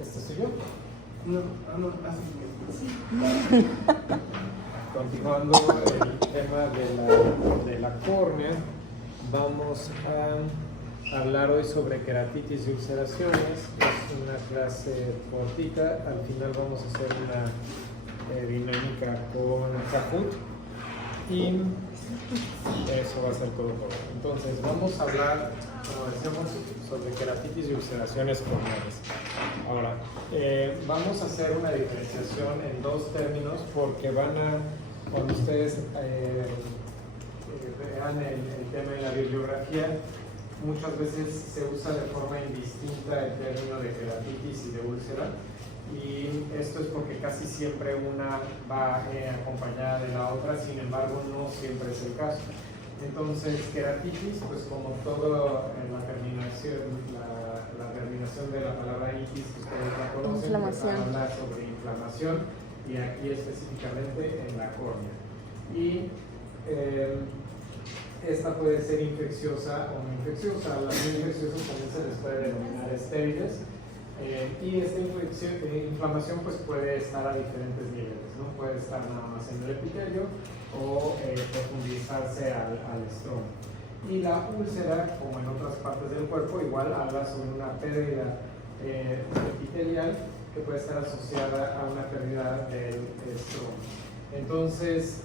¿Este soy yo? No, así. Continuando el tema de la córnea, vamos a hablar hoy sobre queratitis y ulceraciones. Es una clase cortita, al final vamos a hacer una dinámica con Kahoot y eso va a ser todo por hoy. Entonces vamos a hablar, como decíamos, sobre queratitis y ulceraciones corneales. Ahora, vamos a hacer una diferenciación en dos términos porque cuando ustedes vean el tema en la bibliografía, muchas veces se usa de forma indistinta el término de queratitis y de úlcera, y esto es porque casi siempre una va acompañada de la otra, sin embargo no siempre es el caso. Entonces, queratitis, pues como todo en la terminación de la palabra itis, que ustedes la conocen, pues habla sobre inflamación, y aquí específicamente en la córnea. Y esta puede ser infecciosa o no infecciosa. Las no infecciosas también se les puede denominar estériles. Y esta inflamación pues puede estar a diferentes niveles, ¿no? Puede estar nada más en el epitelio o profundizarse al estroma. Y la úlcera, como en otras partes del cuerpo, igual habla sobre una pérdida epitelial que puede estar asociada a una pérdida del estroma. Entonces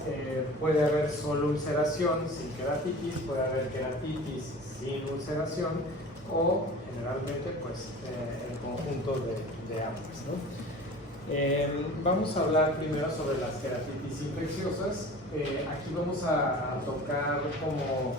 puede haber solo ulceración sin queratitis, puede haber queratitis sin ulceración, o generalmente pues el conjunto de ambas, ¿no? Vamos a hablar primero sobre las queratitis infecciosas. Aquí vamos a tocar como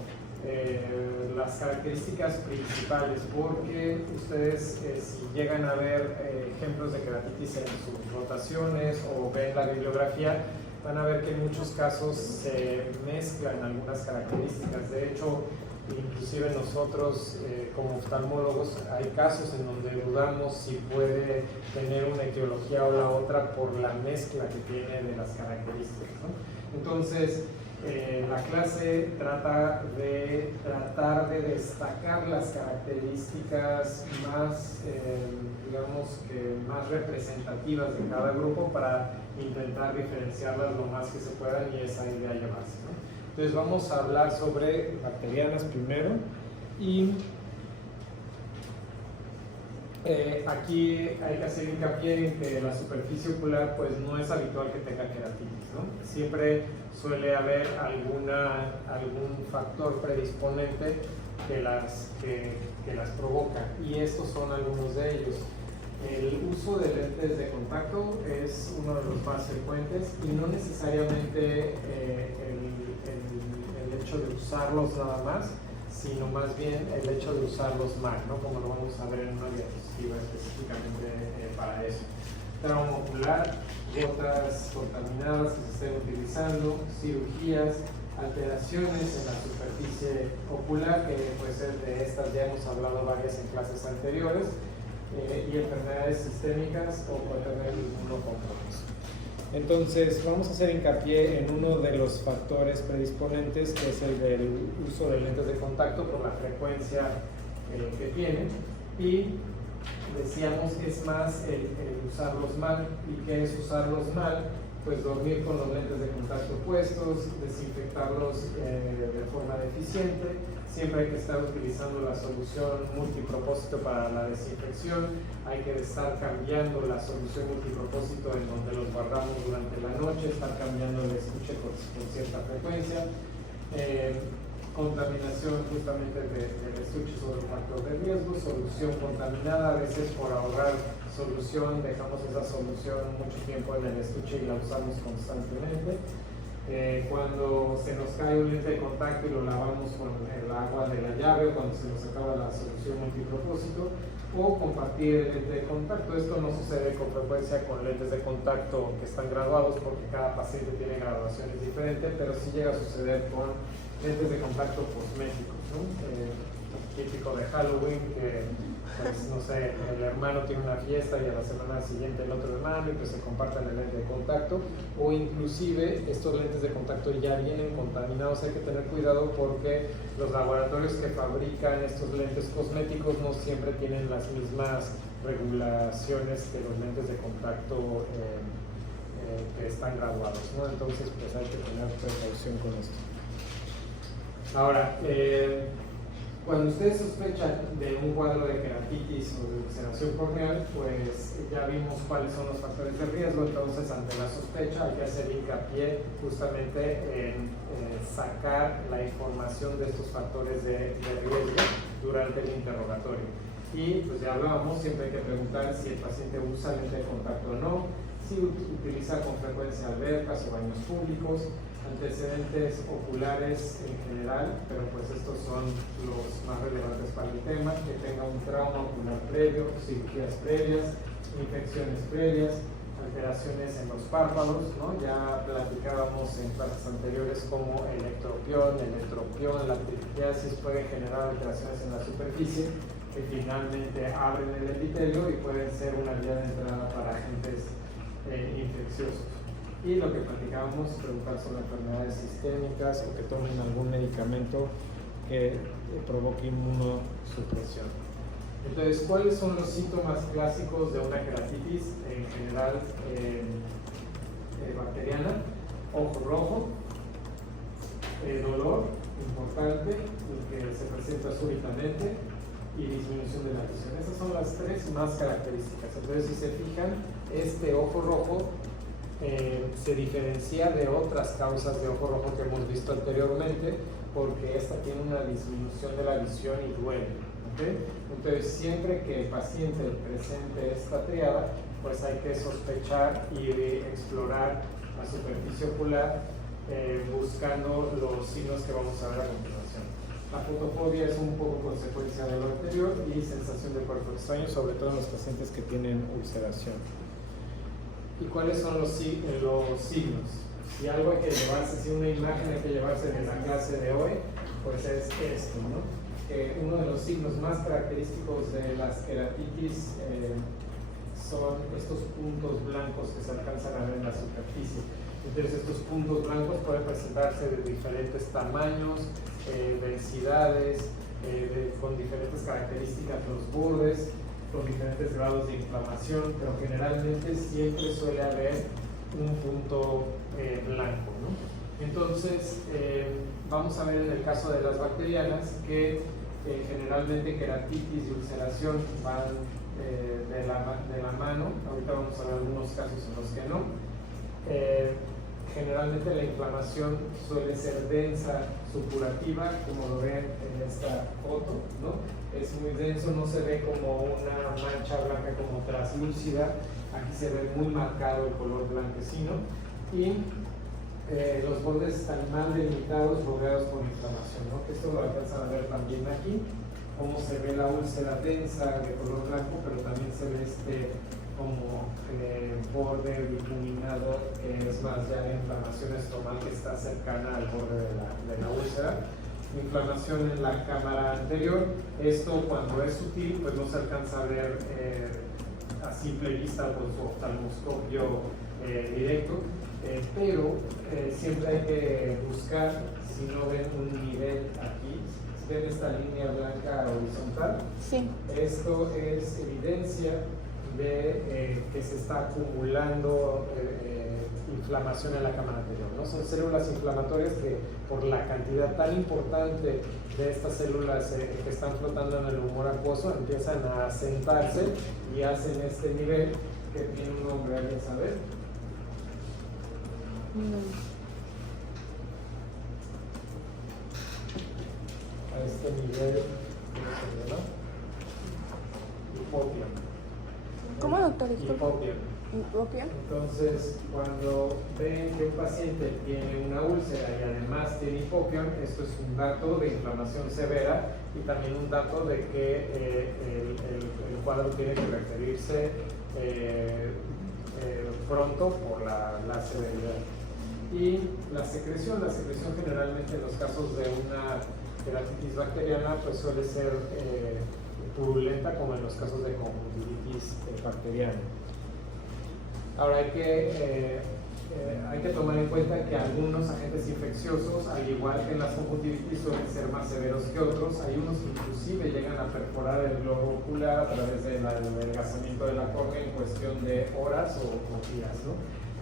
las características principales, porque ustedes si llegan a ver ejemplos de queratitis en sus rotaciones o ven la bibliografía, van a ver que en muchos casos se mezclan algunas características. De hecho, inclusive nosotros como oftalmólogos hay casos en donde dudamos si puede tener una etiología o la otra por la mezcla que tiene de las características, ¿no? Entonces la clase trata de destacar las características más digamos que más representativas de cada grupo para intentar diferenciarlas lo más que se puedan, y esa idea llevarse, ¿no? Entonces vamos a hablar sobre bacterianas primero, y aquí hay que hacer hincapié en que la superficie ocular pues no es habitual que tenga queratitis, ¿no? Siempre suele haber algún factor predisponente que las provoca, y estos son algunos de ellos. El uso de lentes de contacto es uno de los más frecuentes, y no necesariamente el hecho de usarlos nada más, sino más bien el hecho de usarlos mal, ¿no? Como lo vamos a ver en una diapositiva específicamente para eso. Trauma ocular, gotas contaminadas que se estén utilizando, cirugías, alteraciones en la superficie ocular, que pues de estas ya hemos hablado varias en clases anteriores, y enfermedades sistémicas o cuaternario inmunocompromiso. Entonces vamos a hacer hincapié en uno de los factores predisponentes, que es el del uso de lentes de contacto por la frecuencia que tienen, y decíamos que es más el usarlos mal. ¿Y qué es usarlos mal? Pues dormir con los lentes de contacto puestos, desinfectarlos de forma deficiente. Siempre hay que estar utilizando la solución multipropósito para la desinfección. Hay que estar cambiando la solución multipropósito en donde los guardamos durante la noche, estar cambiando el estuche con cierta frecuencia. Contaminación justamente del estuche sobre el factor de riesgo, solución contaminada. A veces por ahorrar solución dejamos esa solución mucho tiempo en el estuche y la usamos constantemente. Cuando se nos cae un lente de contacto y lo lavamos con el agua de la llave, o cuando se nos acaba la solución multipropósito, o compartir el lente de contacto. Esto no sucede con frecuencia con lentes de contacto que están graduados, porque cada paciente tiene graduaciones diferentes, pero sí llega a suceder con lentes de contacto cosméticos, ¿no? Típico de Halloween, que pues no sé, el hermano tiene una fiesta y a la semana siguiente el otro hermano, y pues se comparten el lente de contacto, o inclusive estos lentes de contacto ya vienen contaminados. Hay que tener cuidado porque los laboratorios que fabrican estos lentes cosméticos no siempre tienen las mismas regulaciones de los lentes de contacto que están graduados, ¿no? Entonces, pues hay que tener precaución con esto. Ahora, cuando ustedes sospechan de un cuadro de queratitis o de ulceración corneal, pues ya vimos cuáles son los factores de riesgo. Entonces, ante la sospecha hay que hacer hincapié justamente en sacar la información de estos factores de riesgo durante el interrogatorio. Y pues ya hablábamos, siempre hay que preguntar si el paciente usa lente de contacto o no, si utiliza con frecuencia albercas o baños públicos, antecedentes oculares en general, pero pues estos son los más relevantes para el tema, que tenga un trauma ocular previo, cirugías previas, infecciones previas, alteraciones en los párpados, ¿no? Ya platicábamos en clases anteriores como electropión, la tritiasis puede generar alteraciones en la superficie que finalmente abren el epitelio y pueden ser una vía de entrada para agentes infecciosos. Y lo que platicábamos, preguntar sobre enfermedades sistémicas o que tomen algún medicamento que provoque inmunosupresión. Entonces, ¿cuáles son los síntomas clásicos de una queratitis en general bacteriana? Ojo rojo, dolor importante, que se presenta súbitamente, y disminución de la visión. Esas son las tres más características. Entonces, si se fijan, este ojo rojo se diferencia de otras causas de ojo rojo que hemos visto anteriormente, porque esta tiene una disminución de la visión y duele. ¿Okay? Entonces, siempre que el paciente presente esta triada, pues hay que sospechar y explorar la superficie ocular buscando los signos que vamos a ver a continuación. La fotofobia es un poco consecuencia de lo anterior y sensación de cuerpo extraño, sobre todo en los pacientes que tienen ulceración. ¿Y cuáles son los signos? Si algo hay que llevarse, si una imagen hay que llevarse de la clase de hoy, pues es esto, ¿no? Uno de los signos más característicos de las queratitis son estos puntos blancos que se alcanzan a ver en la superficie. Entonces, estos puntos blancos pueden presentarse de diferentes tamaños, densidades, con diferentes características los bordes, con diferentes grados de inflamación, pero generalmente siempre suele haber un punto blanco, ¿no? Entonces, vamos a ver en el caso de las bacterianas que generalmente queratitis y ulceración van de la mano. Ahorita vamos a ver algunos casos en los que no. Generalmente la inflamación suele ser densa, supurativa, como lo ven en esta foto, ¿no? Es muy denso, no se ve como una mancha blanca como translúcida, aquí se ve muy marcado el color blanquecino y los bordes están mal delimitados, rodeados por inflamación, ¿no? Esto lo alcanzan a ver también aquí, cómo se ve la úlcera densa de color blanco, pero también se ve como borde difuminado, que es más ya la inflamación estomal que está cercana al borde de la úlcera. Inflamación en la cámara anterior. Esto, cuando es sutil, pues no se alcanza a ver a simple vista con su oftalmoscopio directo, pero siempre hay que buscar, si no ven un nivel aquí, si ven esta línea blanca horizontal, sí. Esto es evidencia de que se está acumulando inflamación en la cámara anterior, ¿no? Son células inflamatorias que por la cantidad tan importante de estas células que están flotando en el humor acuoso empiezan a asentarse y hacen este nivel que tiene un nombre, ¿alguien sabe? A este nivel, ¿cómo se llama? Hipopión. ¿Cómo, doctor? Hipopión. Entonces, cuando ven que un paciente tiene una úlcera y además tiene hipopión, esto es un dato de inflamación severa y también un dato de que el cuadro tiene que referirse pronto por la severidad. Y la secreción generalmente en los casos de una queratitis bacteriana pues suele ser purulenta, como en los casos de conjuntivitis bacteriana. Ahora hay que hay que tomar en cuenta que algunos agentes infecciosos, al igual que en las conjuntivitis, suelen ser más severos que otros. Hay unos que inclusive llegan a perforar el globo ocular a través del adelgazamiento de la córnea en cuestión de horas o días, ¿no?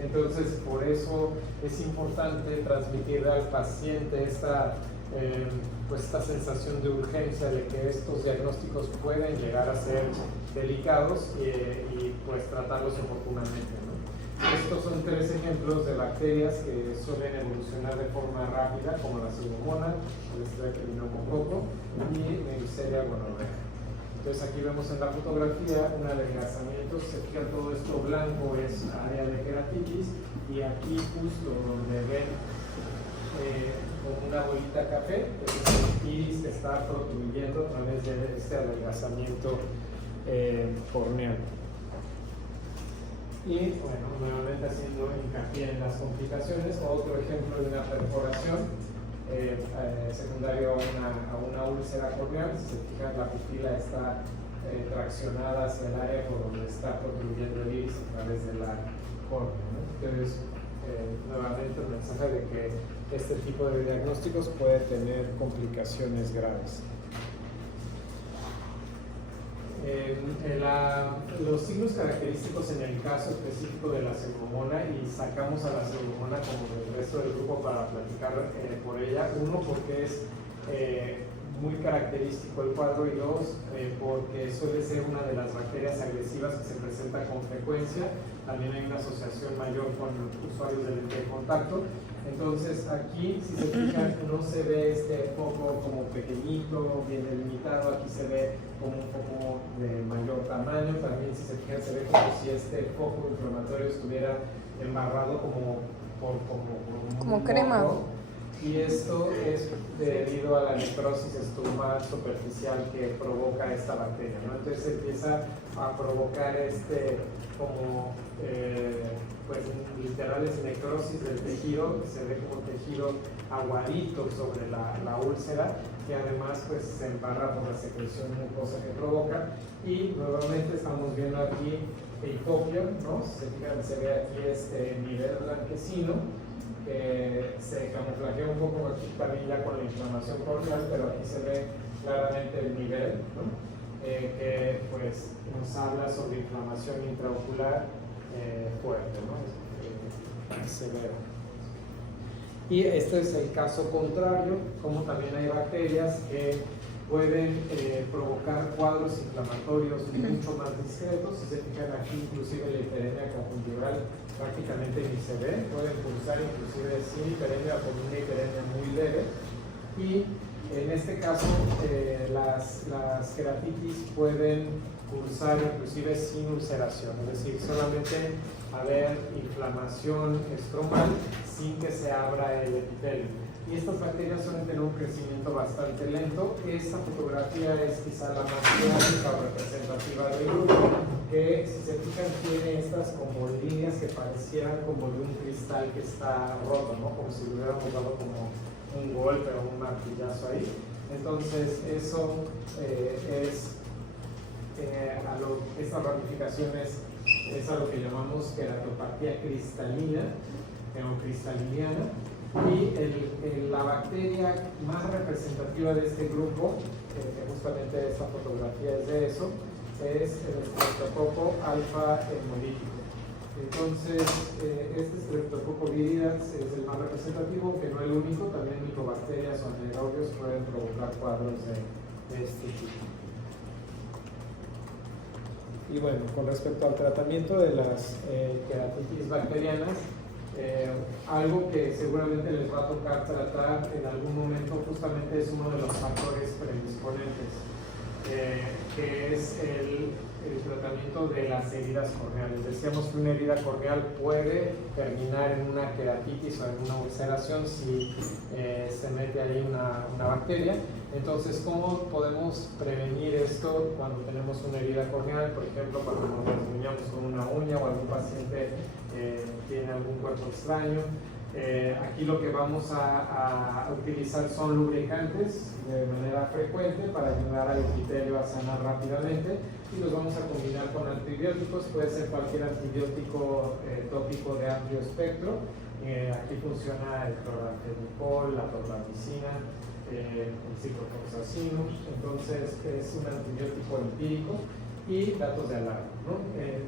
Entonces, por eso es importante transmitirle al paciente esta sensación de urgencia de que estos diagnósticos pueden llegar a ser delicados y pues tratarlos oportunamente, ¿no? Estos son 3 ejemplos de bacterias que suelen evolucionar de forma rápida, como la Pseudomonas, el Streptococcus y Neisseria gonorrhea. Entonces aquí vemos en la fotografía un adelgazamiento, se fija todo esto blanco es área de queratitis y aquí justo donde ven como una bolita café, el iris está protruyendo a través de este adelgazamiento corneal. Y bueno, nuevamente haciendo hincapié en las complicaciones, otro ejemplo de una perforación secundario a una úlcera corneal. Si se fijan, la pupila está traccionada hacia el área por donde está protruyendo el iris a través de la córnea, ¿no? Entonces, nuevamente el mensaje de que este tipo de diagnósticos puede tener complicaciones graves. Los signos característicos en el caso específico de la Pseudomonas, y sacamos a la Pseudomonas como del resto del grupo para platicar por ella. Uno, porque es muy característico el cuadro, y 2, porque suele ser una de las bacterias agresivas que se presenta con frecuencia. También hay una asociación mayor con usuarios de lente de contacto. Entonces aquí, si se fijan, no se ve este foco como pequeñito, bien delimitado. Aquí se ve como un foco de mayor tamaño. También, si se fijan, se ve como si este foco inflamatorio estuviera embarrado como crema. moco. Y esto es debido a la necrosis estomal superficial que provoca esta bacteria, ¿no? Entonces empieza a provocar pues literales necrosis del tejido, se ve como tejido aguadito sobre la úlcera, que además pues se embarra por la secreción mucosa que provoca. Y nuevamente estamos viendo aquí eicopio, ¿no? Se ve aquí este nivel blanquecino que se camuflajea un poco aquí también ya con la inflamación corneal, pero aquí se ve claramente el nivel, ¿no? Que pues nos habla sobre inflamación intraocular fuerte, ¿no? Severo. Y este es el caso contrario, como también hay bacterias que pueden provocar cuadros inflamatorios mucho más discretos. Si se fijan aquí, inclusive la hiperemia conjuntival prácticamente ni se ve, pueden cursar inclusive sin hiperemia o con una hiperemia muy leve. Y en este caso las queratitis pueden cursar inclusive sin ulceración, es decir, solamente haber inflamación estromal sin que se abra el epitelio. Y estas bacterias suelen tener un crecimiento bastante lento. Esta fotografía es quizá la más clásica o representativa del grupo, que si se fijan tiene estas como líneas que parecieran como de un cristal que está roto, ¿no? Como si le hubiéramos dado como un golpe o un martillazo ahí. Entonces eso estas ramificaciones es a lo que llamamos queratopatía cristalina o cristaliniana. Y la bacteria más representativa de este grupo, que justamente esta fotografía es de eso, es el Streptococcus alfa hemolítico. Entonces, este Streptococcus viridans es el más representativo, que no el único. También micobacterias o anaerobios pueden provocar cuadros de este tipo. Y bueno, con respecto al tratamiento de las queratitis bacterianas, algo que seguramente les va a tocar tratar en algún momento justamente es uno de los factores predisponentes, que es el tratamiento de las heridas corneales. Decíamos que una herida corneal puede terminar en una queratitis o en una ulceración si se mete ahí una bacteria. Entonces, ¿cómo podemos prevenir esto cuando tenemos una herida corneal? Por ejemplo, cuando nos rasguñamos con una uña o algún paciente tiene algún cuerpo extraño. Aquí lo que vamos a utilizar son lubricantes de manera frecuente para ayudar al epitelio a sanar rápidamente, y los vamos a combinar con antibióticos. Puede ser cualquier antibiótico tópico de amplio espectro. Aquí funciona el cloranfenicol, la tobramicina, el ciprofloxacino. Entonces es un antibiótico empírico. Y datos de alarma, ¿no?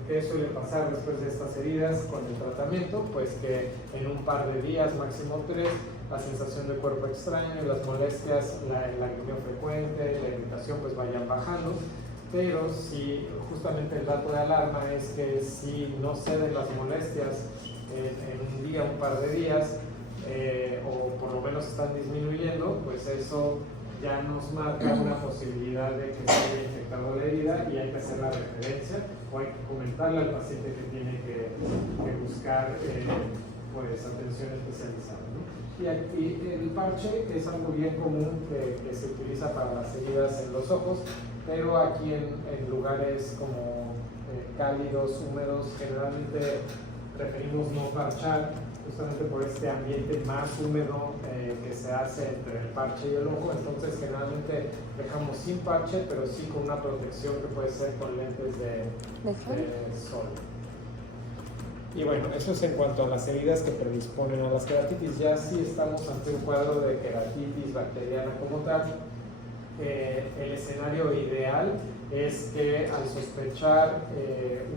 ¿Qué suele pasar después de estas heridas con el tratamiento? Pues que en un par de días, máximo 3, la sensación de cuerpo extraño, las molestias, el lagrimeo frecuente, la irritación pues vayan bajando. Pero si justamente el dato de alarma es que si no ceden las molestias en un día, un par de días, o por lo menos están disminuyendo, pues eso ya nos marca una posibilidad de que se haya infectado la herida, y hay que hacer la referencia o hay que comentarle al paciente que tiene que buscar pues atención especializada, ¿no? Y aquí el parche es algo bien común que se utiliza para las heridas en los ojos, pero aquí en lugares como cálidos, húmedos, generalmente preferimos no parchar, justamente por este ambiente más húmedo que se hace entre el parche y el ojo. Entonces generalmente dejamos sin parche, pero sí con una protección que puede ser con lentes de sol. Y bueno, eso es en cuanto a las heridas que predisponen a las queratitis. Ya si estamos ante un cuadro de queratitis bacteriana como tal, el escenario ideal es que al sospechar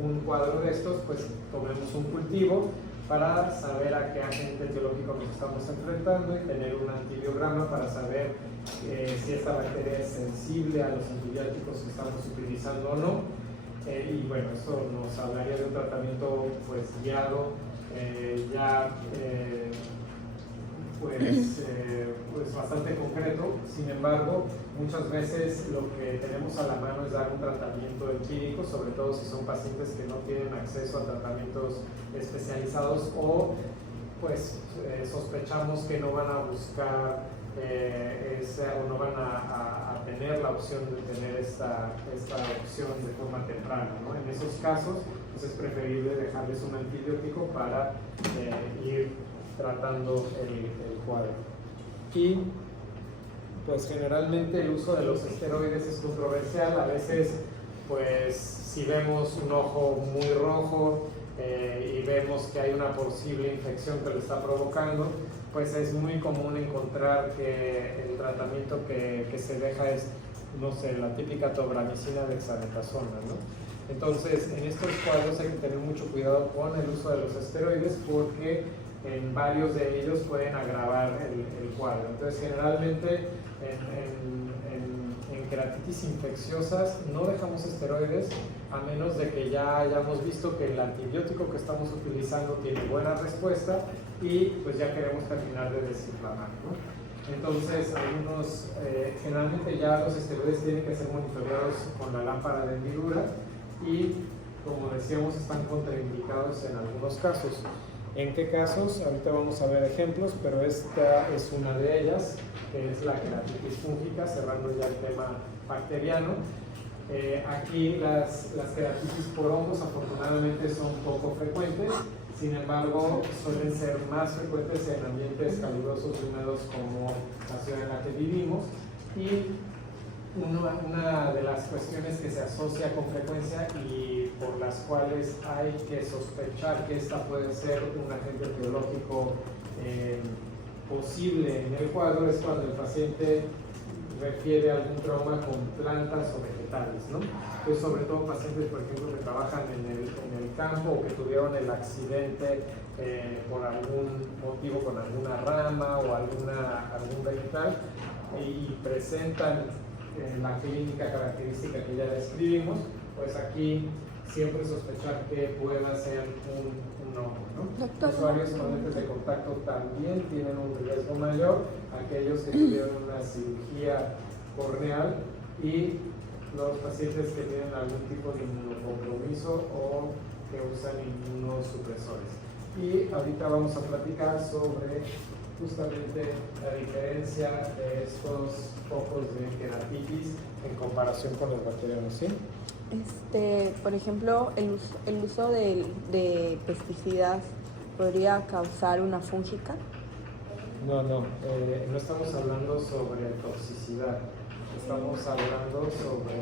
un cuadro de estos, pues tomemos un cultivo para saber a qué agente etiológico nos estamos enfrentando y tener un antibiograma para saber si esta bacteria es sensible a los antibióticos que estamos utilizando o no. Y bueno, esto nos hablaría de un tratamiento pues guiado, pues bastante concreto. Sin embargo, muchas veces lo que tenemos a la mano es dar un tratamiento empírico, sobre todo si son pacientes que no tienen acceso a tratamientos especializados, o pues sospechamos que no van a buscar o no van a tener la opción de tener esta opción de forma temprana, ¿no? En esos casos pues es preferible dejarles un antibiótico para ir tratando el cuadro. Y pues generalmente el uso de los esteroides es controversial. A veces pues si vemos un ojo muy rojo y vemos que hay una posible infección que lo está provocando, pues es muy común encontrar que el tratamiento que se deja es, no sé, la típica tobramicina dexametasona, ¿no? Entonces en estos cuadros hay que tener mucho cuidado con el uso de los esteroides, porque en varios de ellos pueden agravar el cuadro. Entonces generalmente en queratitis infecciosas no dejamos esteroides a menos de que ya hayamos visto que el antibiótico que estamos utilizando tiene buena respuesta y pues ya queremos terminar de desinflamar, ¿no? Entonces generalmente ya los esteroides tienen que ser monitoreados con la lámpara de hendidura y, como decíamos, están contraindicados en algunos casos. ¿En qué casos? Ahorita vamos a ver ejemplos, pero esta es una de ellas, que es la queratitis fúngica, cerrando ya el tema bacteriano. Aquí las queratitis por hongos afortunadamente son poco frecuentes, sin embargo suelen ser más frecuentes en ambientes calurosos y húmedos como la ciudad en la que vivimos. Y una de las cuestiones que se asocia con frecuencia y por las cuales hay que sospechar que esta puede ser un agente etiológico posible en el cuadro es cuando el paciente refiere algún trauma con plantas o vegetales, ¿no? Entonces, sobre todo pacientes, por ejemplo, que trabajan en el campo o que tuvieron el accidente por algún motivo con alguna rama o algún vegetal y presentan la clínica característica que ya describimos, pues aquí siempre sospechar que pueda ser un hongo, ¿no? Usuarios con lentes de contacto también tienen un riesgo mayor, aquellos que tuvieron una cirugía corneal y los pacientes que tienen algún tipo de inmunocompromiso o que usan inmunosupresores. Y ahorita vamos a platicar sobre justamente la diferencia de estos focos de queratitis en comparación con los bacterianos, ¿sí? Por ejemplo, el uso de pesticidas podría causar una fúngica. No, no estamos hablando sobre toxicidad, estamos hablando sobre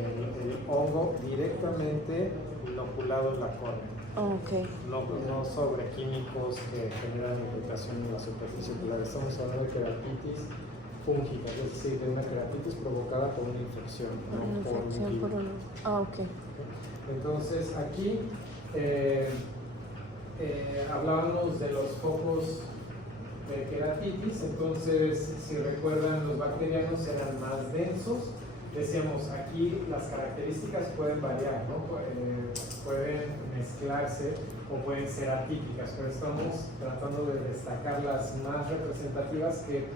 el hongo directamente inoculado en la córnea. Okay. No sobre químicos que generan irritación en la superficie ocular, estamos hablando de queratitis fúngica, es decir, de una queratitis provocada por una infección. Una infección por un... ok. Entonces aquí hablábamos de los focos de queratitis. Entonces, si recuerdan, los bacterianos eran más densos. Decíamos, aquí las características pueden variar, ¿no? Pueden mezclarse o pueden ser atípicas, pero estamos tratando de destacar las más representativas que,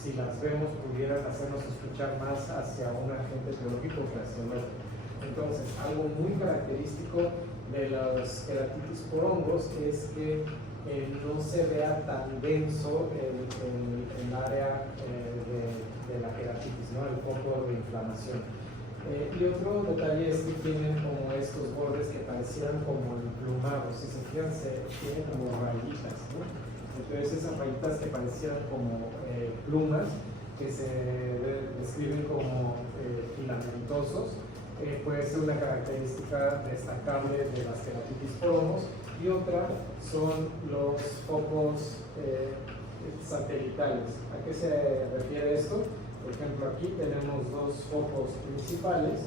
si las vemos, pudieran hacernos escuchar más hacia un agente biológico que hacia el otro. Entonces, algo muy característico de las queratitis por hongos es que no se vea tan denso el área de la queratitis, ¿no? El foco de inflamación. Y otro detalle es que tienen como estos bordes que parecieran como emplumados, si se fijan, tienen como rayitas, ¿no? Entonces esas rayitas que parecieran como plumas, que se describen como filamentosos, puede ser una característica destacable de las queratitis por hongos. Y otra son los focos satelitales. ¿A qué se refiere esto? Por ejemplo, aquí tenemos dos focos principales,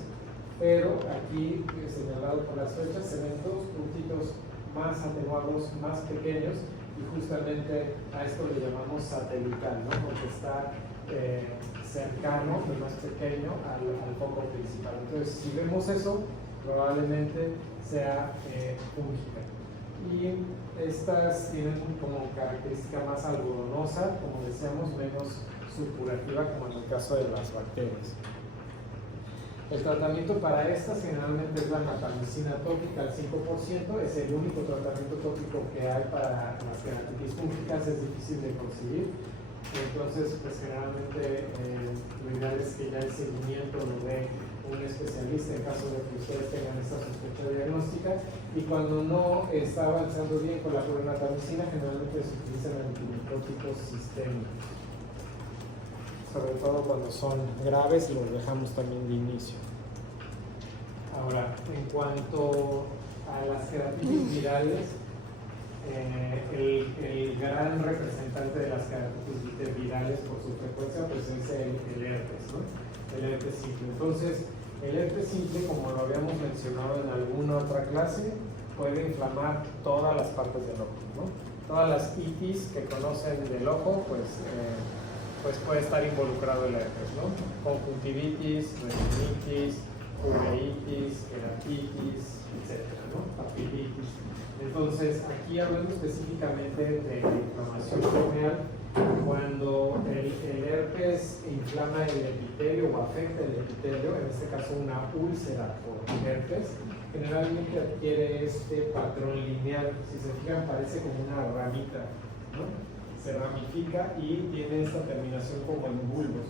pero aquí, señalado por las flechas, se ven dos puntitos más atenuados, más pequeños, y justamente a esto le llamamos satelital, ¿no? Porque está cercano, pero más pequeño al foco principal. Entonces, si vemos eso, probablemente sea fúngica. Y estas tienen como característica más algodonosa, como decíamos, menos supurativa, como en el caso de las bacterias. El tratamiento para estas generalmente es la natamicina tópica al 5%, es el único tratamiento tópico que hay para las queratitis fúngicas, es difícil de conseguir. Entonces, pues generalmente lo ideal es que ya el seguimiento lo dé un especialista en caso de que ustedes tengan esta sospecha diagnóstica, y cuando no está avanzando bien con la clorinatamicina, generalmente se utilizan antimicóticos sistémicos, sobre todo cuando son graves, y los dejamos también de inicio. Ahora, en cuanto a las queratitis virales, el gran representante de las queratitis virales por su frecuencia pues es el herpes, ¿no? El herpes simple. Entonces, el herpes simple, como lo habíamos mencionado en alguna otra clase, puede inflamar todas las partes del ojo, ¿no? Todas las itis que conocen del ojo, pues puede estar involucrado el herpes, ¿no? Conjuntivitis, retinitis, uveitis, queratitis, etcétera, ¿no? Papilitis. Entonces, aquí hablando específicamente de inflamación corneal, cuando el herpes inflama el epitelio o afecta el epitelio, en este caso una úlcera por herpes, generalmente adquiere este patrón lineal. Si se fijan, parece como una ramita, ¿no? Se ramifica y tiene esta terminación como en bulbos.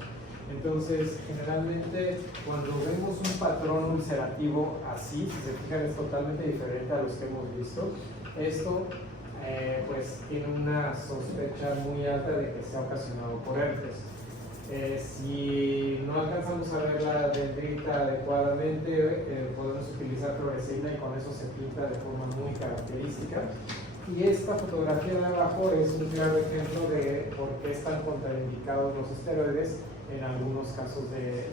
Entonces, generalmente, cuando vemos un patrón ulcerativo así, si se fijan, es totalmente diferente a los que hemos visto. Esto, pues, tiene una sospecha muy alta de que sea ocasionado por herpes. Si no alcanzamos a ver la dendrita adecuadamente, podemos utilizar fluoresceína y con eso se pinta de forma muy característica. Y esta fotografía de abajo es un claro ejemplo de por qué están contraindicados los esteroides en algunos casos de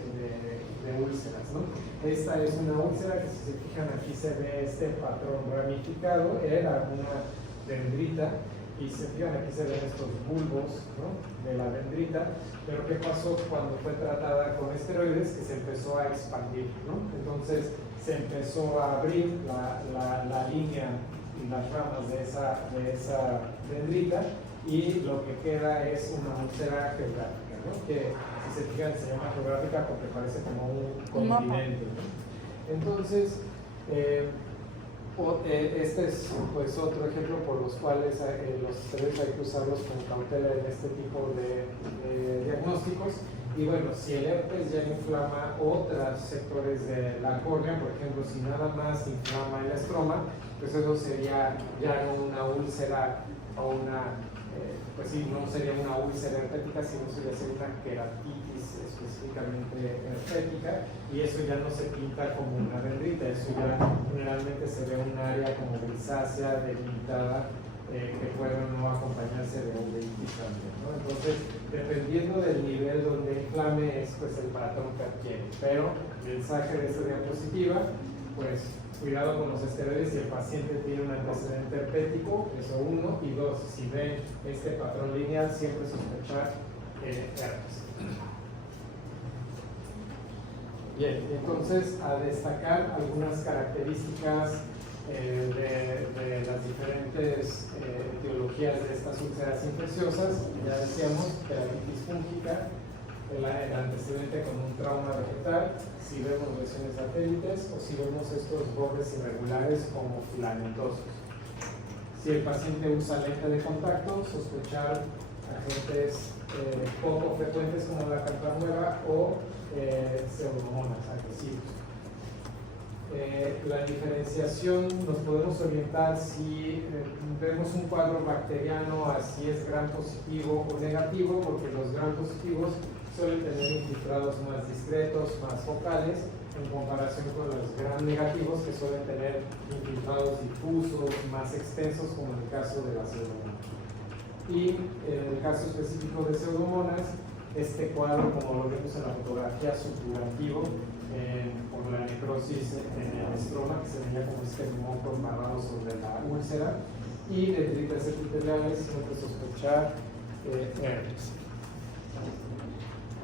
úlceras, ¿no? Esta es una úlcera que, si se fijan, aquí se ve este patrón ramificado, era una dendrita, y se fijan, aquí se ven estos bulbos, ¿no?, de la dendrita. Pero ¿qué pasó cuando fue tratada con esteroides? Que se empezó a expandir, ¿no? Entonces se empezó a abrir la línea y las ramas de esa dendrita, y lo que queda es una úlcera geográfica, ¿no? Que, si se fijan, se llama geográfica porque parece como un continente, ¿no? Entonces, este es pues otro ejemplo por los cuales los esteroides hay que usarlos con cautela en este tipo de diagnósticos. Y bueno, si el herpes ya inflama otros sectores de la córnea, por ejemplo, si nada más inflama el estroma, pues eso sería ya no una úlcera o una, pues sí, no sería una úlcera herpética, sino sería una queratitis específicamente herpética, y eso ya no se pinta como una dendrita, eso ya generalmente se ve un área como grisácea, delimitada, que puede o no acompañarse de uveitis también, ¿no? Entonces, dependiendo del nivel donde inflame, es pues el patrón que adquiere. Pero, mensaje de esta diapositiva, pues cuidado con los esteroides si el paciente tiene un antecedente herpético, eso uno, y dos, si ven este patrón lineal, siempre sospechar herpes. Bien, entonces a destacar algunas características de las diferentes etiologías de estas úlceras infecciosas. Ya decíamos, queratitis fúngica, el antecedente con un trauma vegetal, si vemos lesiones satélites o si vemos estos bordes irregulares como filamentosos. Si el paciente usa lente de contacto, sospechar agentes poco frecuentes como la catramueva o pseudomonas agresivos. La diferenciación nos podemos orientar si vemos un cuadro bacteriano, así es gram positivo o negativo, porque los gram positivos suelen tener infiltrados más discretos, más focales, en comparación con los gram negativos que suelen tener infiltrados difusos, más extensos, como en el caso de la pseudomonas. Y en el caso específico de pseudomonas, este cuadro, como lo vemos en la fotografía, supurativo, por la necrosis en el estroma, que se veía como este moco embarrado sobre la úlcera, y dendritas epiteliales, siempre sospechar herpes.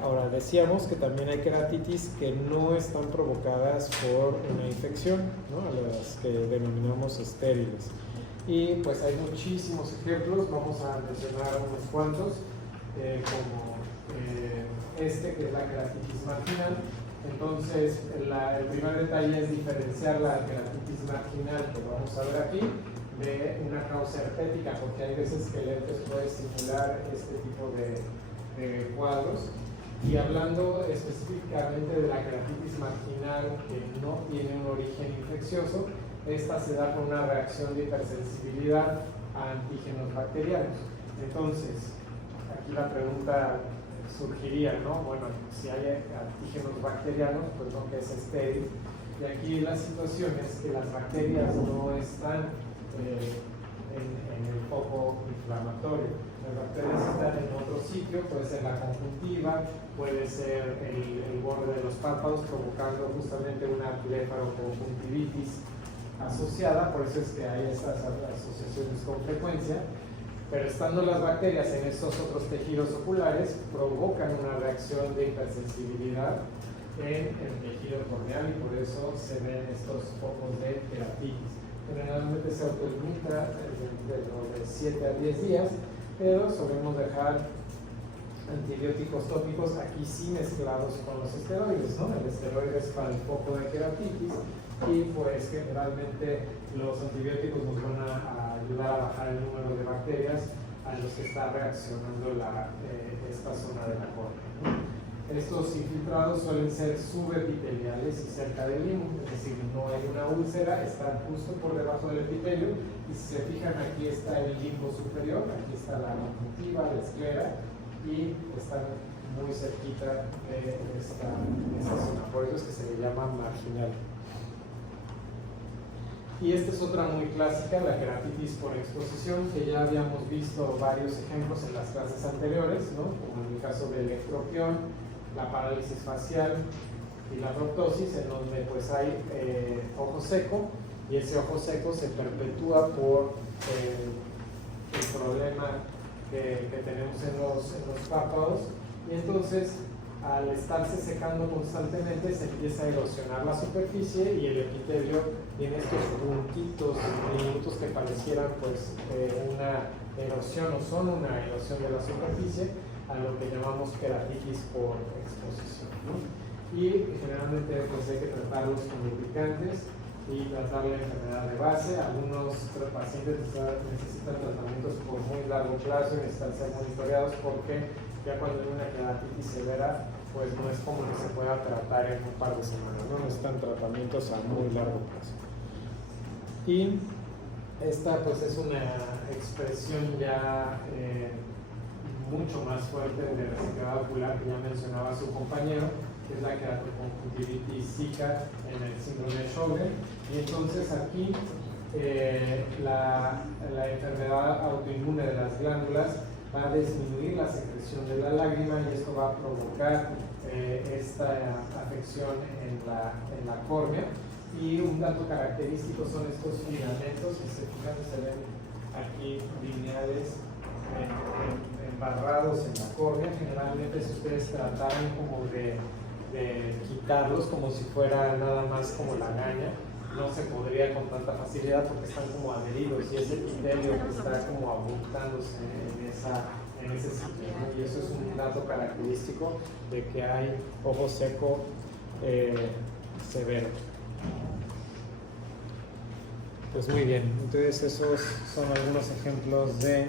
Ahora, decíamos que también hay queratitis que no están provocadas por una infección, ¿no? A las que denominamos estériles. Y pues hay muchísimos ejemplos, vamos a mencionar unos cuantos, como este, que es la queratitis marginal. Entonces, el primer detalle es diferenciar la queratitis marginal, que vamos a ver aquí, de una causa herpética, porque hay veces que el herpes puede estimular este tipo de cuadros. Y hablando específicamente de la queratitis marginal, que no tiene un origen infeccioso, esta se da por una reacción de hipersensibilidad a antígenos bacterianos. Entonces, aquí la pregunta surgiría, ¿no? Bueno, si hay antígenos bacterianos, pues no, que es estéril. Y aquí la situación es que las bacterias no están en el foco inflamatorio. Las bacterias están en otro sitio, puede ser la conjuntiva, puede ser el borde de los párpados, provocando justamente una blefaroconjuntivitis asociada, por eso es que hay estas asociaciones con frecuencia. Pero estando las bacterias en estos otros tejidos oculares, provocan una reacción de hipersensibilidad en el tejido corneal y por eso se ven estos focos de queratitis. Generalmente se autolimita de 7 a 10 días, pero solemos dejar antibióticos tópicos aquí sí mezclados con los esteroides, ¿no? El esteroide es para el foco de queratitis y pues generalmente los antibióticos nos van a ayudar a bajar el número de bacterias a los que está reaccionando esta zona de la córnea, ¿no? Estos infiltrados suelen ser subepiteliales y cerca del limbo, es decir, no hay una úlcera, están justo por debajo del epitelio y si se fijan aquí está el limbo superior, aquí está la conjuntiva, la esclera y están muy cerquita de esta zona, por eso es que se le llama marginal. Y esta es otra muy clásica, la queratitis por exposición, que ya habíamos visto varios ejemplos en las clases anteriores, ¿no? Como en el caso del ectropión, la parálisis facial y la proptosis, en donde pues hay ojo seco, y ese ojo seco se perpetúa por el problema que tenemos en los párpados, y entonces al estarse secando constantemente se empieza a erosionar la superficie y el epitelio tiene estos puntitos diminutos que parecieran pues una erosión o son una erosión de la superficie, a lo que llamamos queratitis por exposición, ¿no? Y generalmente pues hay que tratarlos con lubricantes y tratar la enfermedad de base. Algunos pacientes necesitan tratamientos por muy largo plazo y necesitan ser monitoreados porque ya cuando hay una queratitis severa pues no es como que se pueda tratar en un par de semanas, ¿no? Necesitan tratamientos a muy largo plazo. Y esta pues es una expresión ya mucho más fuerte de resequedad ocular que ya mencionaba su compañero, que es la queratoconjuntivitis zika en el síndrome de Sjögren. Y entonces aquí la enfermedad autoinmune de las glándulas va a disminuir la secreción de la lágrima y esto va a provocar esta afección en la córnea. Y un dato característico son estos filamentos, si se fijan, se ven aquí lineales embarrados en la córnea. Generalmente si ustedes trataran como de quitarlos como si fuera nada más como la gaña, no se podría con tanta facilidad porque están como adheridos y es el epitelio que está como abultándose en ese sitio, ¿no? Y eso es un dato característico de que hay ojo seco severo. Pues muy bien, entonces esos son algunos ejemplos de